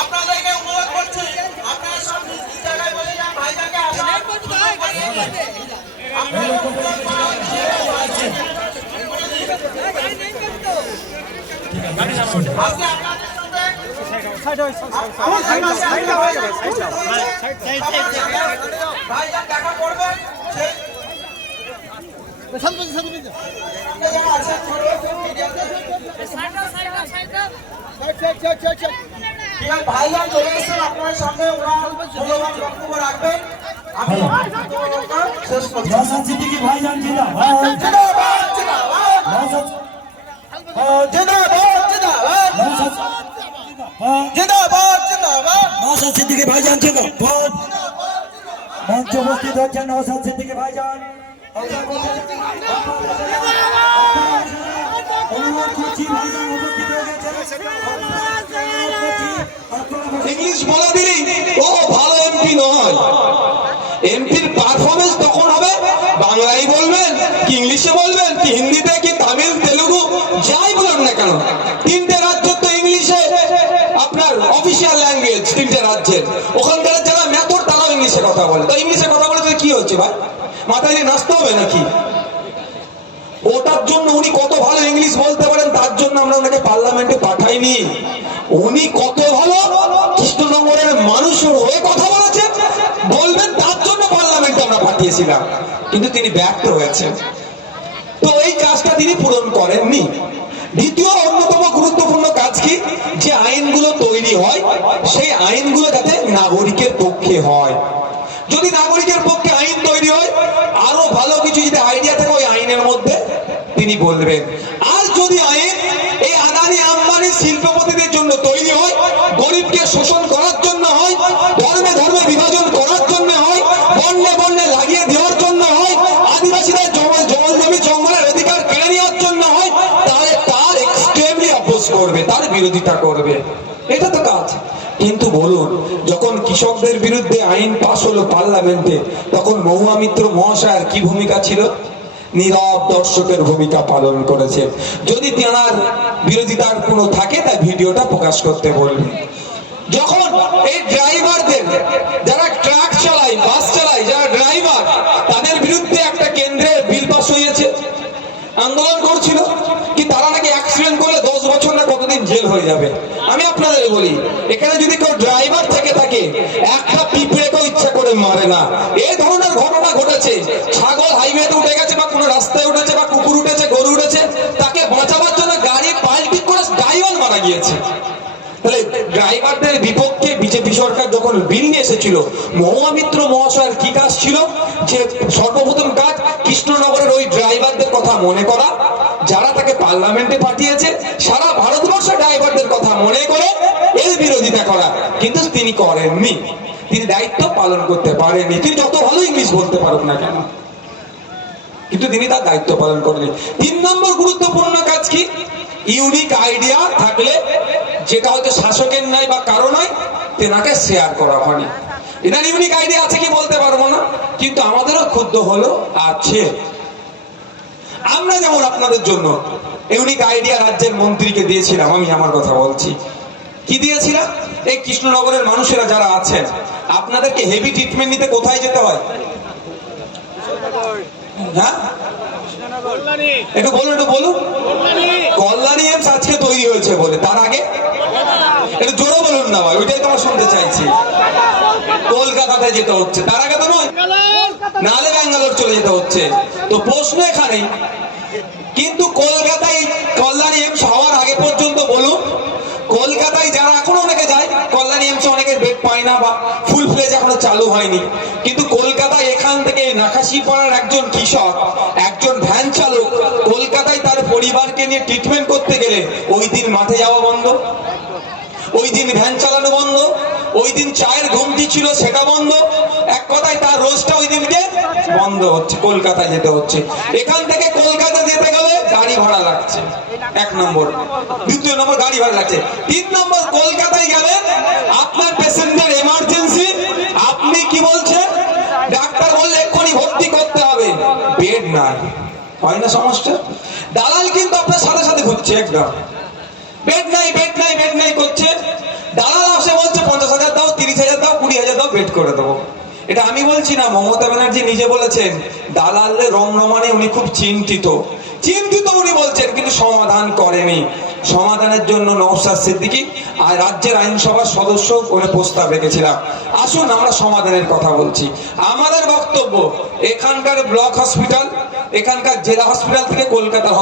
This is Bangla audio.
আপনাদেরকে অনুরোধ করছি আপনারা সব নিজ জায়গায় বলে যান, ভাইজানকে আসার ভাইজান দেখা করবেন। ভাইজান চলে এসেছেন আপনার সামনে, ওরা মূল্যবান বক্তব্য রাখবেন। আমি শেষ করছি। ভাইজান জিন্দাবাদ নওশাদ সিদ্দিকী ভাইজান জিন্দাবাদ। মঞ্চে উপস্থিত হচ্ছেন নওশাদ সিদ্দিকী ভাইজান। অনুরোধ করছি ভাইজান উপস্থিত হয়ে গেছেন। ইংলিশ বলে দিলি ও ভালো এমপি নয়। এমপির পারফরমেন্স তখন হবে বাংলায় বলবেন কি ইংলিশে বলবেন কি হিন্দিতে কি তামিল তেলুগু যাই বলেন না কেন, তিনটে রাজ্য তো ইংলিশে আপনার অফিসিয়াল ল্যাঙ্গুয়েজ, তিনটে রাজ্যের ওখানকার যারা মেথড তারাও ইংলিশে কথা বলে। তো ইংলিশে কথা বলে কি হচ্ছে ভাই, মাথায় নিয়ে নাচতে হবে নাকি? ওটার জন্য উনি কত ভালো ইংলিশ বলতে পারেন তার জন্য আমরা ওনাকে পার্লামেন্টে পাঠাইনি। উনি কত ভালো কৃষ্ণনগরের মানুষের হয়ে কথা বলেছেন বলবেন তার জন্য পার্লামেন্টে আমরা পাঠিয়েছিলাম, কিন্তু তিনি ব্যর্থ হয়েছেন। তো এই কাজটা তিনি পূরণ করেননি। দ্বিতীয় অন্যতম গুরুত্বপূর্ণ কাজ কি, যে আইনগুলো তৈরি হয় সেই আইনগুলো যাতে নাগরিকের পক্ষে হয়। যদি নাগরিকের পক্ষে আইন তৈরি হয়, আরো ভালো কিছু যদি আইডিয়া থাকে ওই আইনের মধ্যে তিনি বলবেন। আর যদি আইন এই আদানি আম্বানি শিল্পপতিদের জন্য তৈরি হয়, গরিবকে শোষণ করার জন্য হয়, ধর্মে ধর্মে বিভাজন করার জন্য হয়, বন্যে বন্যে লাগিয়ে দেওয়ার জন্য হয়, আদিবাসীদের জমি জঙ্গলের অধিকার কেড়ে নেওয়ার জন্য হয়, তাহলে তার এক্সট্রিমলি অপোজ করবে, তার বিরোধিতা করবে। এটা তো কাজ। কিন্তু বলুন, যখন কৃষকদের বিরুদ্ধে আইন পাশ হলো পার্লামেন্টে, তখন মহুয়া মিত্র মহাশয়ের কি ভূমিকা ছিল? নীরব দর্শকের ভূমিকা পালন করেছে। যদি তেনার বিরোধিতার কোনো থাকে তাই ভিডিওটা প্রকাশ করতে বলবে। যখন এই ড্রাইভারদের, যারা ট্রাক চালায় বাস চালায়, যারা ড্রাইভার, তাদের বিরুদ্ধে একটা কেন্দ্রের বিল পাস হয়েছে, আন্দোলন করছিল কি তারা নাকি অ্যাক্সিডেন্ট করলে 10 বছর না কতদিন জেল হয়ে যাবে। আমি আপনাদের বলি, এখানে যদি কেউ ড্রাইভার থেকে থাকে, একটা পিঁপড়েকেও ইচ্ছা করে মারে না। এই ধরনের ঘটনা ঘটেছে। ছাগল হাইওয়েতে উঠে গেছে বা কোনো রাস্তায় উঠেছে বা কুকুর উঠেছে, গরু উঠেছে, তাকে বাঁচাবার জন্য গাড়ি পাল্টি করে ড্রাইভার মারা গিয়েছে। তাহলে ড্রাইভারদের বিপক্ষে বিজেপি সরকার যখন বিল নিয়ে এসেছিল, মহুয়া মিত্র মহাশয়ের কি কাজ ছিল? যে সর্বপ্রথম কাজ কৃষ্ণনগরের ওই ড্রাইভারদের কথা মনে করা, যারা তাকে পার্লামেন্টে পাঠিয়েছে, সারা ভারতবর্ষে ড্রাইভারদের কথা মনে করে এর বিরোধিতা করা। কিন্তু তিনি করেননি, তিনি দায়িত্ব পালন করতে পারেননি। তিনি যত ভালো ইংলিশ বলতে পারুক না কেন, কিন্তু তিনি তার দায়িত্ব পালন করেননি। 3 নম্বর গুরুত্বপূর্ণ কাজ কি? ইউনিক আইডিয়া থাকলে, যেটা হয়তো শাসকের নয় বা কারো নয়, তেনাকে শেয়ার করা হয়নি। এনার ইউনিক আইডিয়া আছে কি বলতে পারবো না, কিন্তু আমাদেরও ক্ষুদ্র হলো আছে। আমরা যেমন আপনাদের জন্য ইউনিক আইডিয়া রাজ্যের মন্ত্রীকে দিয়েছিলাম, আমি আমার কথা বলছি, কি দিয়েছিলাম? এই কৃষ্ণনগরের মানুষেরা যারা আছেন, আপনাদেরকে হেভি ট্রিটমেন্ট নিতে কোথায় যেতে হয়? হ্যাঁ, একটু বলুন, একটু বলুন। কল্যাণী এমস আজকে তৈরি হয়েছে বলে, তার আগে একটু জোরে বলুন না ভাই, ওইটাই তো আমরা শুনতে চাইছি। কলকাতাতে যেতে হচ্ছে, তার আগে তো নয়, নাহলে ব্যাঙ্গালোর চলে যেতে হচ্ছে। তো প্রশ্ন এখানে, কিন্তু কলকাতায় কল্যাণী এমস হওয়ার আগে পর্যন্ত বলুন, কলকাতায় যারা এখন অনেকে যায়, কল্যাণী এমসে অনেকের বেড পায় না বা ফুল ফ্লেজ এখনো চালু হয়নি, কিন্তু কলকাতায় এখান থেকে নাকাশিপাড়ার একজন কৃষক, একজন ভ্যান চালক কলকাতায় তার পরিবারকে নিয়ে ট্রিটমেন্ট করতে গেলে ওই দিন মাঠে যাওয়া বন্ধ, ওই দিন ভ্যান চালানো বন্ধ, ওই দিন চায়ের ঘুমটি ছিল সেটা বন্ধ। এক কথায় তার রোজটা ওই দিনকে বন্ধ হচ্ছে, কলকাতায় যেতে হচ্ছে। এখান থেকে কলকাতা যেতে গেলে গাড়ি ভাড়া লাগছে, 1 নম্বর। 2 নম্বর গাড়ি ভাড়া লাগছে। 3 নম্বর, কলকাতায় গেলে আপনার পেশেন্টের এমার্জেন্সি, আপনি কি বলছেন, ডাক্তার বললে এক্ষুনি ভর্তি করতে হবে, বেড বেড নাই, হয় না সমস্যা? দালাল কিন্তু আপনার সাথে সাথে ঘুরছে, একদম বেড নাই বেড নাই বেড নাই করছে। দালাল আসে বলছে 50,000 দাও, 30,000 দাও, 20,000 দাও, বেড করে দেবো। এটা আমি বলছি না, মমতা ব্যানার্জি নিজে বলেছেন দালালের রমরমানে উনি খুব চিন্তিত উনি বলছেন, কিন্তু সমাধান করেনি। সমাধানের জন্য নওশাদ সিদ্দিকী আর রাজ্যের আইনসভার সদস্য করে প্রস্তাব রেখেছিলাম। আসুন আমরা সমাধানের কথা বলছি। আমাদের বক্তব্য, এখানকার ব্লক হসপিটাল, এখানকার জেলা হসপিটাল থেকে কলকাতার